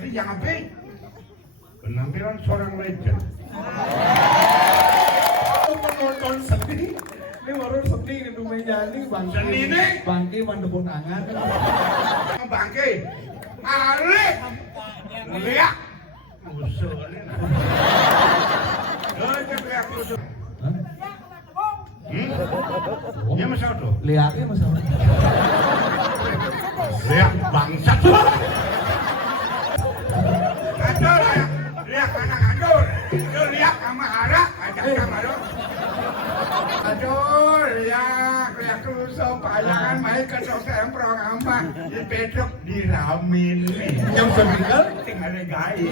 Tapi yang apa? Penampilan seorang legend. Penonton seni. Ini baru seni di rumah nyanyi bangke. Seni ini? Bangke mandepun tangan. Bangke. Arek. Lihat. Musuh ini. Lihat musuh. Ya masalah tuh. Lihatnya masalah. Lihat bangsat. Aduh, lihat anak aduh. Lihat sama Hara, ajak sama dong. Aduh, lihat kelusung payangan main ke semprong sama di pedok diramin. Yang sembilan Tinggal ada gaya.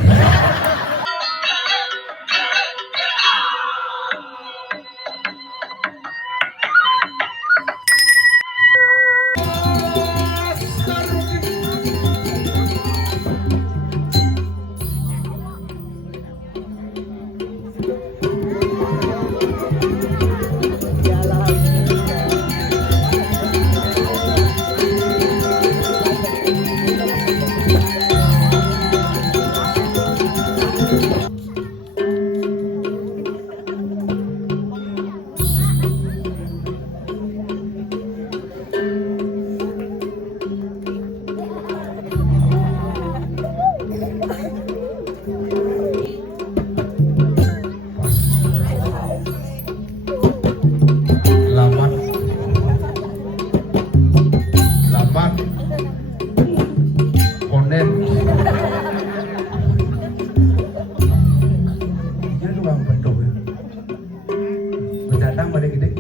Datang pada gede.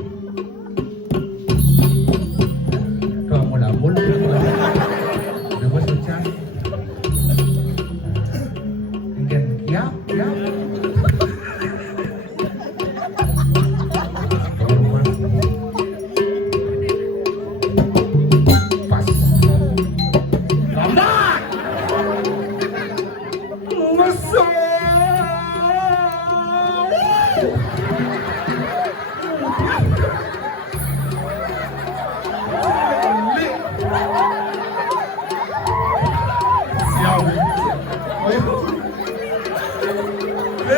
Doa mula-mul. Udah bos hujan. Mungkin ya. Pas. Lambat. Masuk.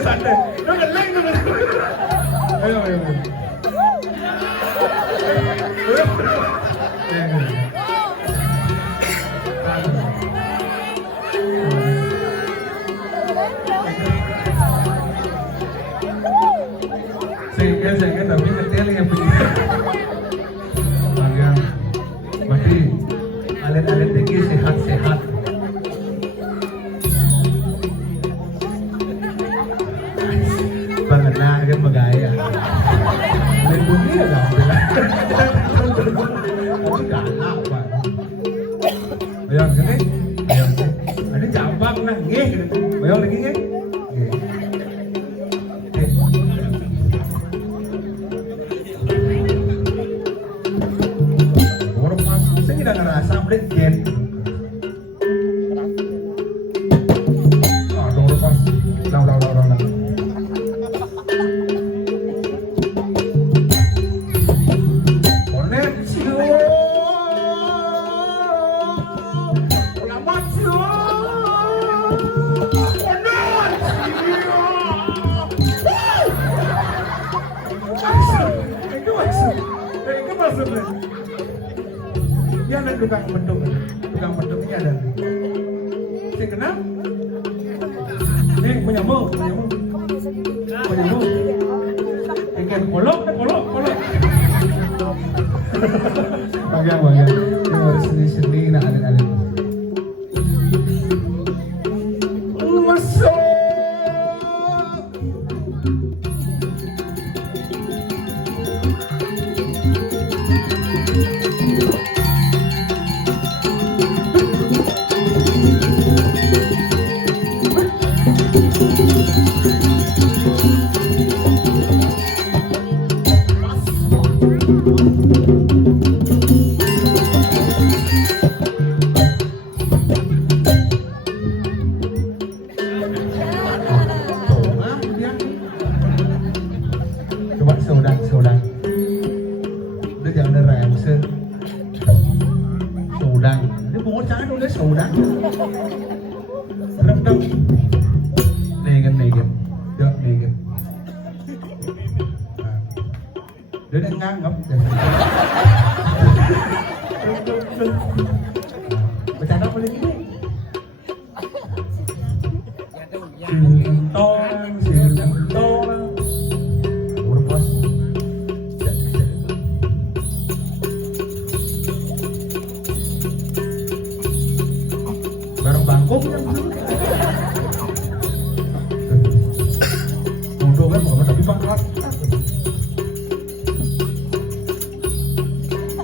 Santai, nó gần lên nó gần. Ayo. Sehingga tapi kecil yang begini. Agak, berarti alit-alit tinggi sehat-sehat. Pangena kan magaya. Lain bumi ya kan. Tapi galak pak. Ayo gini. Ayo. Ada jambak nah, nggih. Ayo lagi nggih. Orang mas, saya tidak ngerasa berjen. Dong lepas. Lau. Dia ada tukang bedungnya ada. Si kenal? Nih penyambung. Ikan kolok. Bagian. Ini harus seni nak alit-alit. Masuk. Sudang. Ini bunga jangan nulis sudang. Dia nganggap. Bercanda boleh gini. Sintong. Udah bos. Bareng bangkok kan. Udah kan mau tapi pangkat.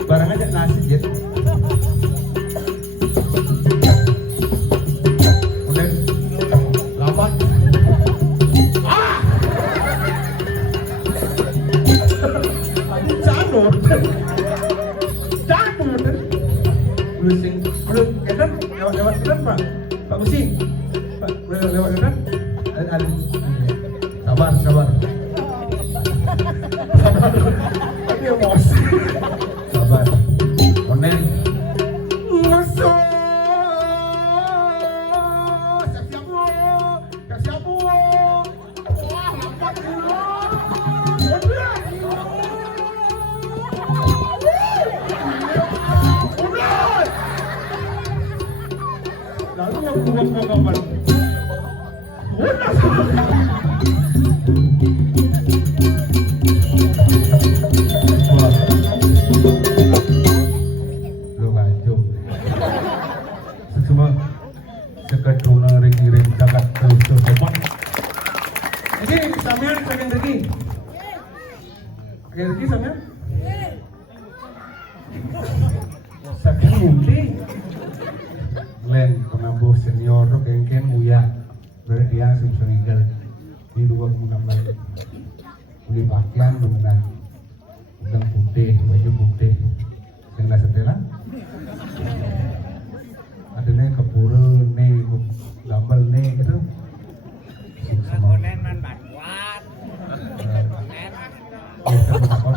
Barang aja nasi jet. Udah lama. Jadul. Lulusing, belum kedan, lewat kedan Pak. Pak Musi, Pak lewat kedan. Sabar. Tapi emosi. Sabar. Onen. Ngaso. Siap. Wah, lambat dulu. Lalu yang buang gambar. Lu ngajum. Semua sekaduna ring-ring cakat terus sopan. Ini sampean pengen pergi. Pengen pergi sampean? Saking mungkin Len pengambuh senior tuh kengken uya dari dia sebesar di dua kemudian beli pakaian kemudian udang putih baju putih yang nggak setela adanya kepura nih gambar nih gitu Konen man bantuan. biasa bertakon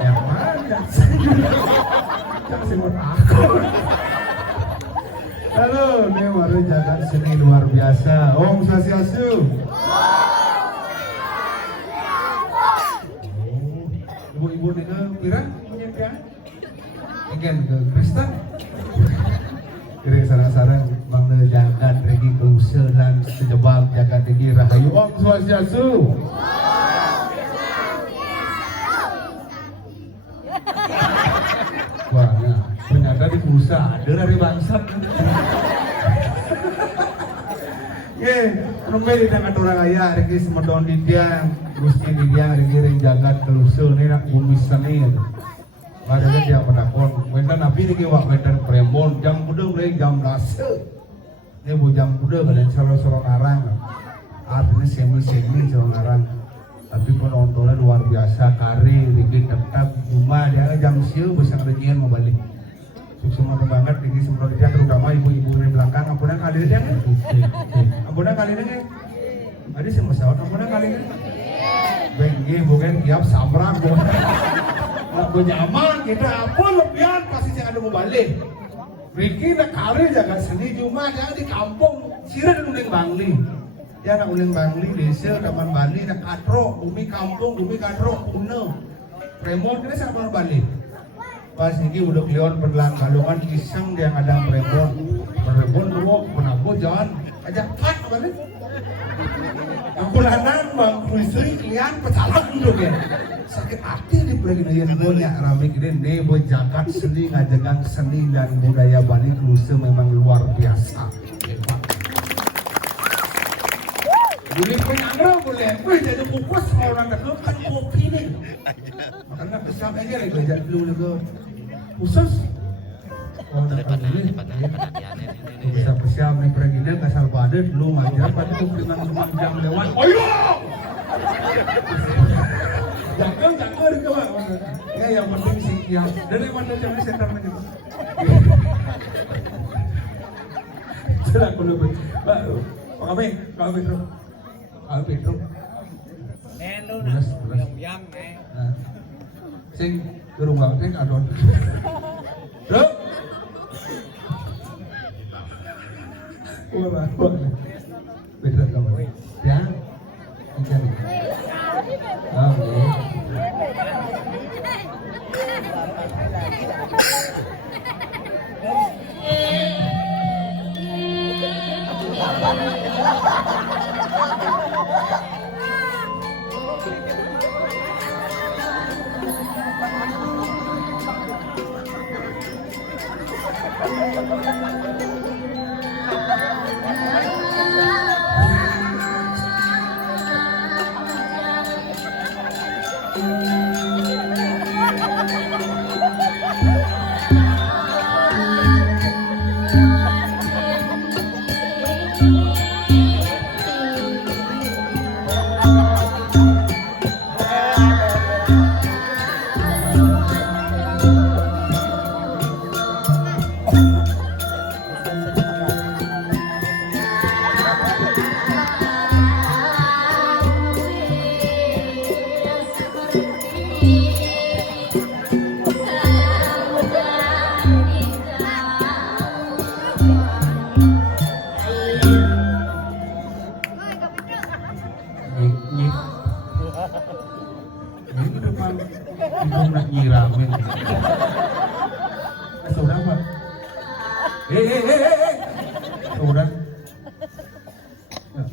yang mana jangan sebut aku. Halo, ini baru jagat seni luar biasa. Om Swastiastu. Ibu-ibu nega pirang punya ikan ke Kristen. Kira sarang-sarang bang jagat regi keuselan sejebak jagat regi rahayu Om Swastiastu. Wah, nah, ternyata di Musa ada dari bangsa. Rumah di tangan orang ayah, regi semedon di dia, gusti di dia, regi ring jagat kelusul ni nak bumi seni. Ada kan dia penakon, wentan api regi wak wentan premon, jam kuda mulai jam rasa. Ini bu jam kuda kalian sorong arang, artinya semi sorong arang. Tapi penontonnya luar biasa, kari, regi tetap, cuma dia jam siu bisa regian mau balik. Semua banget ini semua dia terutama ibu-ibu di belakang ampunan kali dia kan ampunan kali ini ada sih masalah ampunan kali ini bengi bukan tiap sabrak nak berjaman kita apa lebihan pasti saya ada mau balik Ricky nak kali jaga seni cuma dia di kampung sirah dan uling bangli dia nak uling bangli desa taman Bali nak katro bumi kampung bumi katro kuno remote ini saya mau balik pas ini udah klion berlang kalungan iseng dia ngadang perebon dulu menabuh jalan ajak kat balik aku lanang bang kuisri klian pecalang dulu ya sakit hati di pelagi bonya rame gede nih boy jagat seni ngajagang seni dan budaya Bali Kluse memang luar biasa hebat boleh penyangrau boleh jadi kukus orang kedua kan kopi nih makanya besar aja lagi belajar dulu nego khusus oh dapat ini bisa bersiap nih perginya kasar padat lu ngajar pada tuh dengan jam lewat oh iya jangan itu ya yang penting sih yang dari mana jam center lagi silakan dulu Pak Petro Nen lu nak yang sing gerung banget adon Bro wah bener kamu ya Nyip. Ini depan ibu nak nyiramin. Saudara apa? Saudara.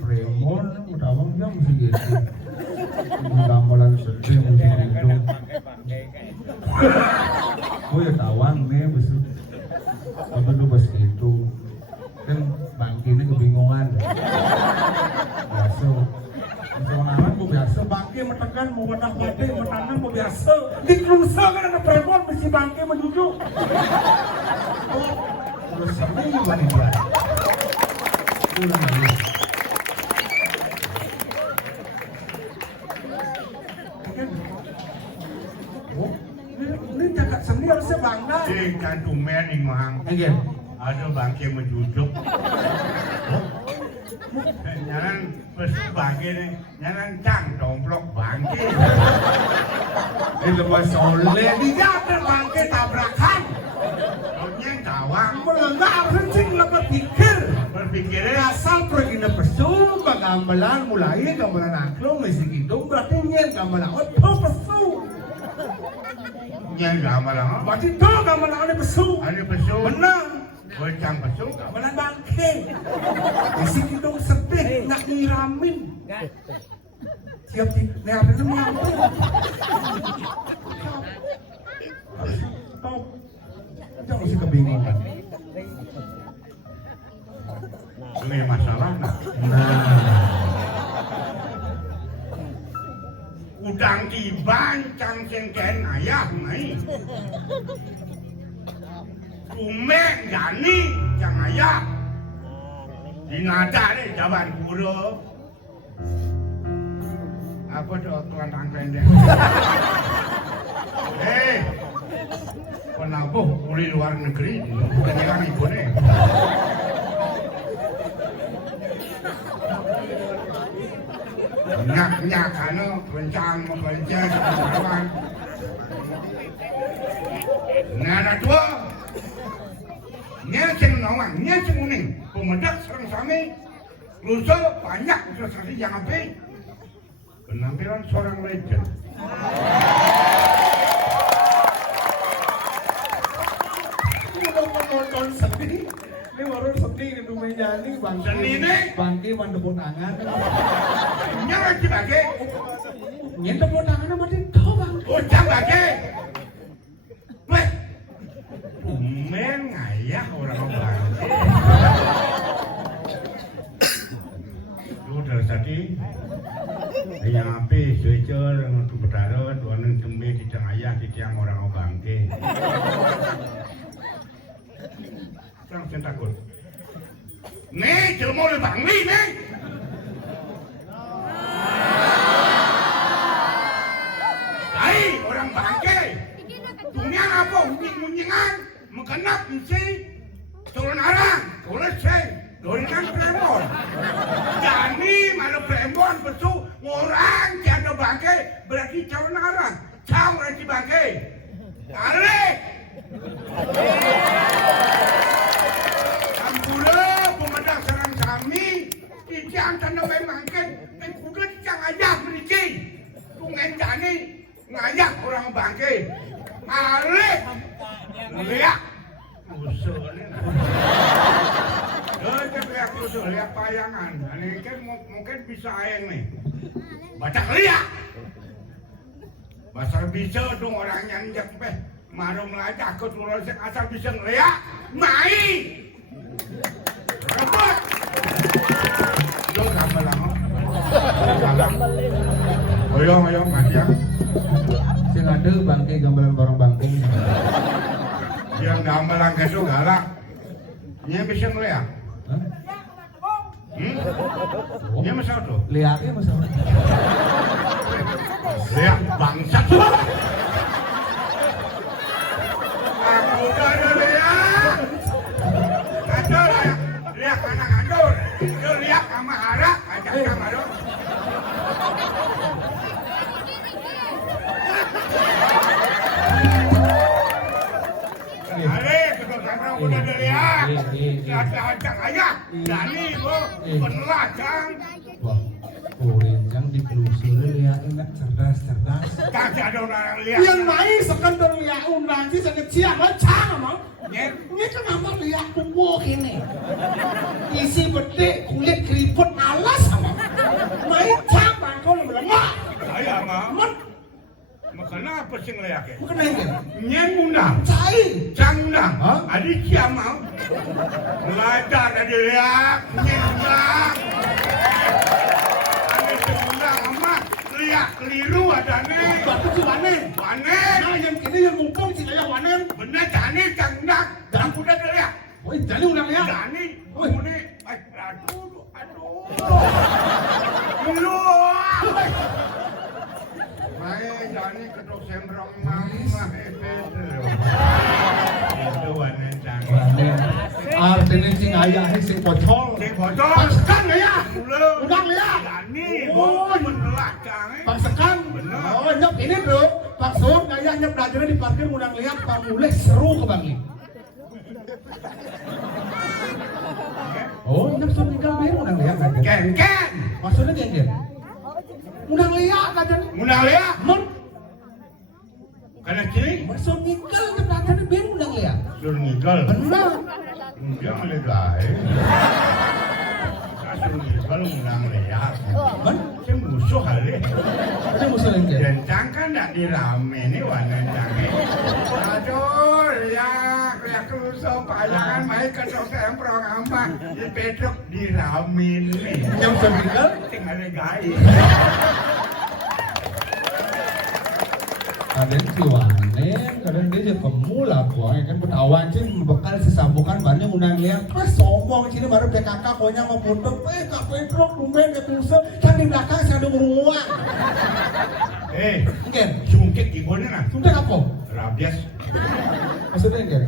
Premon, udah abang dia mesti gitu. Gamelan sedih mesti gitu. Oh ya tawan nih besok. Apa tuh pas itu kan bangkini kebingungan. Biasa. Soalan mau biasa bangki menekan mau menang mati menangan mau biasa. Di kerusa kan ada premon mesti bangki menuju. Oh, terus sering wanita. Ulang lagi. Ini jagat seni harusnya bangga. Cantum mening mang. Again. Ada bangke menjujuk. Nyaran pesu bangke ni, nyaran cang domplok bangke. Itu bahasa oleh dijatuh bangke tabrakan. Yang tawang Melengah kencing lah berpikir. berpikirnya Asal pergi na pesu, gambalan mulai gambalan angklong mesti gitu. Berarti nyen gambalan oto pesu. yang gamal ha. Berarti to gambalan ada pesu. Ada pesu, Menang. bercang pesu. Gambalan bangke. Isi kidung sedih nak nyiramin. Siap di, ni apa tu mengampun. Tahu. Jangan mesti kebingungan. Ini masalah nak. Udang tiban cang cengken ayah mai. Umek gani cang ayah. Dinada ni jaban kuda. Apa tu tuan tang pendek? Hei, penabuh uli luar negeri, kenyang ibu ni. Nyak ano, kencang kawan. Nada tua. Nyacing nawang, nyacing uning. Pemedak serang sami. Lusa banyak sesuatu yang api. Penampilan seorang legend. Udah menonton sedih. Ini baru sedih di rumah jani bangki. Seni ni? Bangki mandepun tangan. Nyala sebagai Nyentepun tangan sama dia tahu bang. ucap sebagai. Weh, umen ngayah orang bangke. Itu dari tadi. Yang api, secer, untuk berdarah, tuanan tembe di tiang ayah, di tiang orang bangke. Jangan saya takut. Nih, cuma oleh bangli, nih. Hai, orang bangke. Dunia apa? Unying-unyingan, mengenap isi, turun arang, turun seng, turunan premon. Jadi, mana premon besu, orang tiada bangke, berarti turun arang. Caw berarti bangke. Tarik. Ampura pemedak serang kami, tidak tanda memangkan, dan kuda tidak ngajak berikin. Tungen jani, ngajak orang bangke. Tarik. Lihat. Usul ni. Lihat usul, lihat payangan. Ini kan mungkin bisa ayang nih. Baca lihat. Basar bisa dong orang yang jepeh. Maru melacak ke turun asal bisa ngeliat. Mai. Rebut. Lo gambar lama. Oyong, matiang. Sing ada bangke gambaran barang bangke. Yang gambar langka itu galak. Nya bisa ngeliat. Hah? Nya masalah tuh. Lihatnya masalah. Lihat bangsat. Aku udah ada lihat. Ada lihat anak adur. Dia lihat sama harap. Ajak sama adur. Hari sekarang udah ada lihat. Ajak ayah. Dani bu penelajang. Wah, kuring yang di kelusur ya enak cerdas. Kagak ada orang lihat. Yang main sekedar lihat undang sih sakit siang lecang emang. Nyer. Ini kenapa lihat tubuh ini? Isi bedek kulit keriput alas emang. Main cak bangkau lebih lemah. Saya mah. Emang Kenapa sih ngeliat ya? bukan aja. Nyen undang. Cai. Cang undang. Hah? Adik siapa? Ngelajar ada lihat. Nyen undang. Adik undang emak. Lihat keliru ada nih. Batu si Wanen. Wanen. Nah yang ini yang mumpung si Laya Wanen. Bener Jani Cang undang. Dan udah lihat. Woi jadi undang ya. Jani. Oi. Ini. Lu. Mai Jani kedok sembrong mama itu Wanen Jani. Artinya sing ayahnya sing pocol. Sing bocor. Paksekan ya. Undang lihat. Jani. Oh, menelak Jani. Paksekan. Bener. Oh nyep ini bro. Maksud ngayah nyep belajarnya di parkir undang lihat pamuleh seru ke Bang. Oh nyep suruh tinggal biar undang lihat aja. Ken. Maksudnya geng. Undang lihat aja. Undang lihat. Men, Karena ciri. maksud tinggal nyep belajarnya biar undang lihat. Suruh ngigel. Benar. Dia ngelegai. Suruh ngigel undang lihat. Men, Saya musuh kali. ada musuh lagi. Dan cangkan tak dirame nih Wanen Jani. Aduh, lihat kelusuk payangan main kedok sembrong amat. Di pedok diramin nih. Yang suruh tinggal. Tinggal legai. Kadang si Wanen, kadang dia jadi pemula buang kan petawan sih bekal sesabukan banyak undang lihat pas sombong sini baru PKK pokoknya mau foto Kak Pedro lumayan ke pusat kan di belakang saya ada uang Enggak. Sungkit gimana nah? Sudah apa? Rabies. maksudnya enggak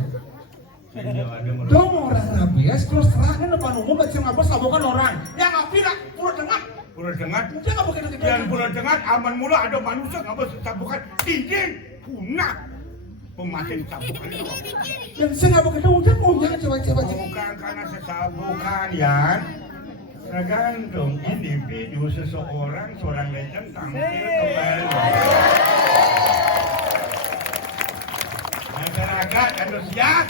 Dong orang rabies terus terangkan depan umum baca ngapus sabukan orang. Yang ngapain nak pura dengar. Pura dengar. Dia nggak pakai gitu. Dan pura dengar aman mula ada manusia nggak bisa sabukan dingin punah. Pemakai sabukan itu. Yang saya nggak pakai tahu jangan mau jangan coba. Bukan karena sesabukan ya. Tergantung individu seseorang legend tampil kembali. Masyarakat harus siap.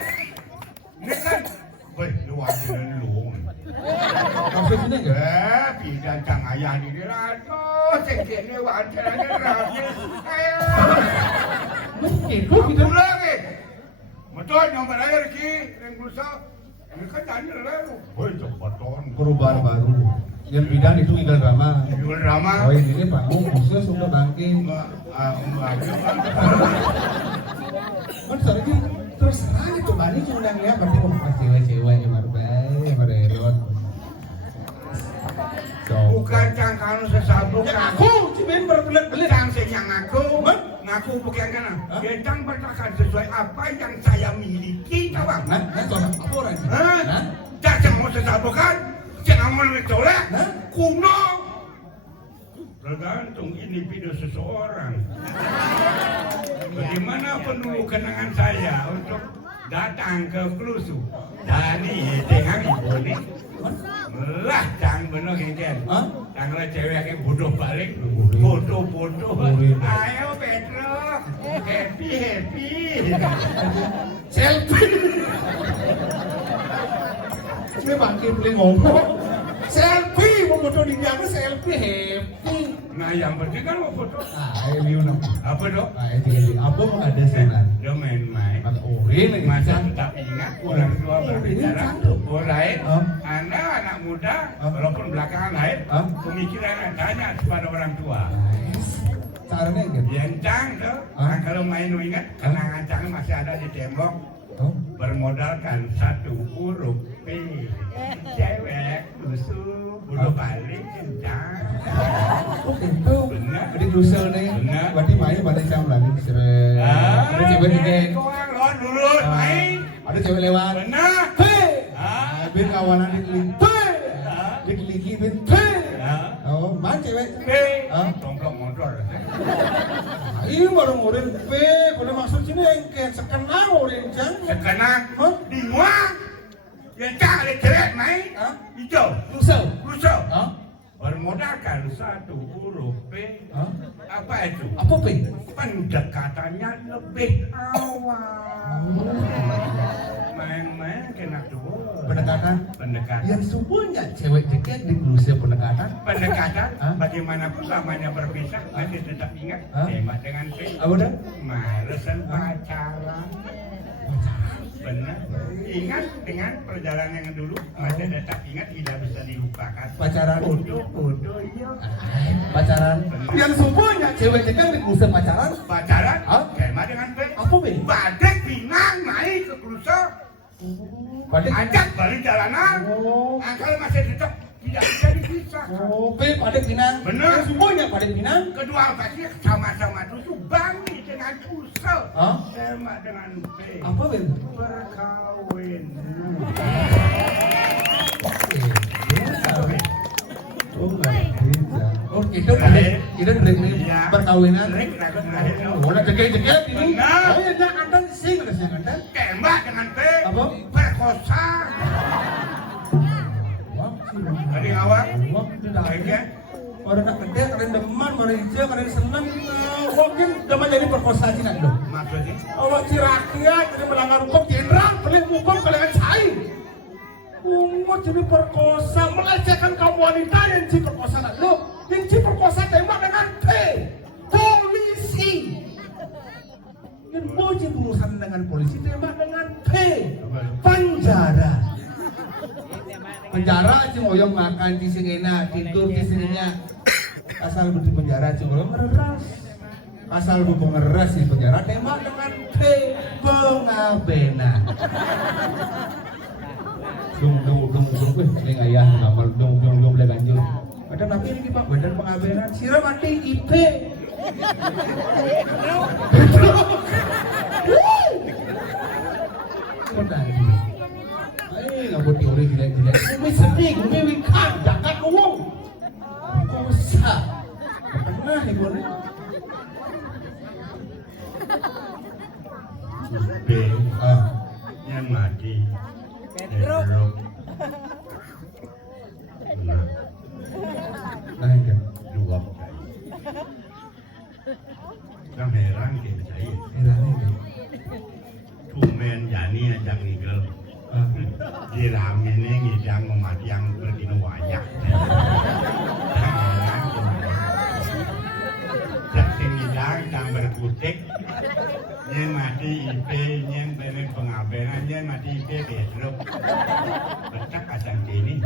Ini kan, woi, luar biasa lu. maksudnya enggak Bidan cang ayah di aduh, cengkene wajarnya rapi. Ayo. Itu kita Pulang eh. Betul nomor air ki, yang rusak. Ini kan tanya lalu. Woi, cepetan. perubahan baru yang bidang itu Igal Rama Jual drama. oh ini Pak khusus untuk bangking Enggak. kan soalnya terus terang itu balik undang lihat berarti pas cewek-cewek yang baru baik baru erot Bukan cang kalau sesabukan. aku cimen berbelit-belit. Cang yang ngaku bukan kan? Dia cang bertahan sesuai apa yang saya miliki, kawan. nah coba apa orang sih Hah? Cang mau sesabukan, cang mau ditolak, Hah? kuno. Tergantung individu seseorang. Bagaimana dulu kenangan saya untuk datang ke Klusu? Dari tengah ibu nih. Lah, cang bener kengken. Hah? Cang lah cewek yang bodoh balik, foto-foto. Ayo Pedro, happy. Selfie. Ini bangkit beli ngomong. Selfie mau foto di dia selfie happy. Nah, yang penting kan mau foto. ayo liunam Apa dok? ayo jadi apa mau ada senar Dia main-main. maka urin lagi Masa tetap ingat orang tua berbicara lain anak muda walaupun belakangan lahir pemikiran tanya kepada orang tua caranya gitu yang cang tuh kalau main ingat kenangan cang masih ada di tembok bermodalkan satu huruf P cewek lusuh bulu balik kencang oh gitu benar jadi dusel nih Benar. berarti main pada jam lagi seret ada cewek dikit Koang lurus main ada cewek lewat benar hei ah bin kawanan dikeling hei dikeliki bin hei oh mana cewek P tongklok motor ini baru ngurin P kalau maksud sini engken sekenal ngurin jang sekarang Hah? di muang yang cang ada cewek main hijau dusel rusau Hah? bermodalkan satu huruf P. Hah? Apa itu? Apa P? Pendekatannya lebih awal. Main-main kena dua. Pendekatan. Pendekatan. Yang semuanya cewek cekek di berusia pendekatan. Pendekatan, Hah? bagaimanapun lamanya berpisah, masih tetap ingat Hah? tema dengan P. Apa dah? Malesan pacaran. Benar. Ingat dengan perjalanan yang dulu, masih tetap ingat tidak bisa dilupakan. Pacaran. Bodoh, iya. Pacaran. Yang semuanya cewek cekek di berusia pacaran. Pacaran, Hah? tema dengan P. Apa P? Badek Pinang naik ke Kruso, Badek. ajak balik jalanan. Oh. Nah, kalau masih tetap tidak bisa dipisah. Oh, P pada Pinang. Benar. Yang semuanya pada Pinang. Kedua pasti sama-sama tusuk bangi dengan Kruso. Hah? Tema dengan P. Apa P? Perkawin. Oh, nggak bisa. Oh, itu dari Iya. perkawinan. Rek, ragu, ragu. Oh, udah cekek-cekek ini. Benar. Oh, ya jangan ada sing, ada sing ada. Tembak dengan P. Apa? Perkosa. Tadi awak. Wah, tidak Baik ada. ya. Orang nak gede, kalian deman, orang hijau, kalian senang. Mungkin deman jadi perkosa sih nak dong. Maksudnya? Awak cirakia jadi melanggar hukum jenderal, pelik hukum kalian cai. Umur jadi perkosa, melecehkan kaum wanita yang ci perkosa nak lo. Yang ci perkosa tembak dengan P. Polisi. Yang mau ci berurusan dengan polisi tembak dengan P. Penjara. Penjara ci ngoyong makan ci singena, tidur ci singenya. Asal di penjara ci ngoyong ngeras. Asal bu pengeras di penjara tembak dengan P. Pengabena. Dung, ini ayah ngamal dung boleh ganjil. Ada nabi lagi Pak, badan pengabenan. Siram mati IP. Kau tadi. Nggak buat teori jelek-jelek. Ini sedih, gue wikan, jangan ngomong. Kau usah. Pernah nih gue. B. Yang mati. Pedro. Nah, kan. Dua kali. Yang heran kayak saya. Heran kan. Tumen jani ajak ngigel. Jiram ini ngidang memati yang berdino wayak. Jaksing ngidang yang berkutik. Nyen mati IP, nyen bener pengabenan, nyen mati IP bedruk. Becak asal sini.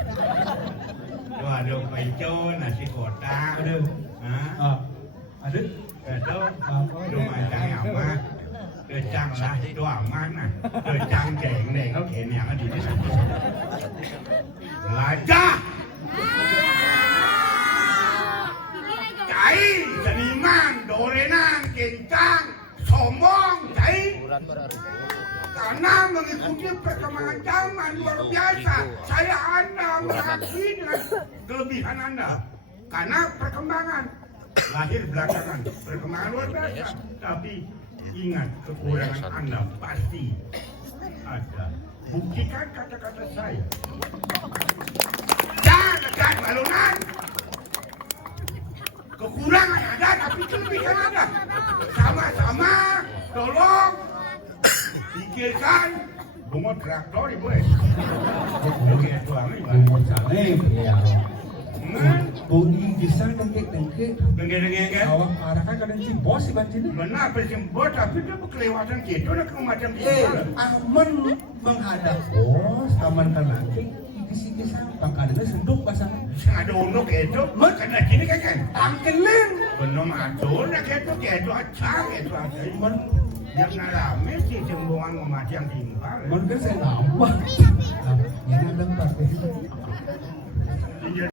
Tuh ada peco, nasi kotak. Aduh. Hah? Aduh. Itu đồ macang amat. Kecang lah itu aman nah. Kecang cengเขาเขียนอย่างดีที่สุด Lajah. Cai, seniman, dorenan, kencang, sombong, cai. Karena mengikuti perkembangan zaman luar biasa, saya Anda mengakui dengan kelebihan Anda. Karena perkembangan lahir belakangan, perkembangan luar biasa. Tapi ingat kekurangan Anda pasti ada. Buktikan kata-kata saya. Jangan balongan. Kekurangan ada, tapi kelebihan ada. Sama-sama, tolong pikirkan. Bunga traktor ibu Oke, tuang ini. Umur sana ya. Man, Bunyi bisa tengkek. dengar-dengar kan? Awak arah kan kadang si bos si banci ni. Benar berjemput, tapi dia berkelewatan gitu nak macam Aman menghadap bos, aman kan nanti. Isi-isi sampang kadang seduk pasangan. Ada unduk itu, kena gini kan? Tangkelin. Benar macam nak itu acang itu ada. Yang nalami si jembungan memacang timpal. Mungkin saya nambah. Ini ada empat.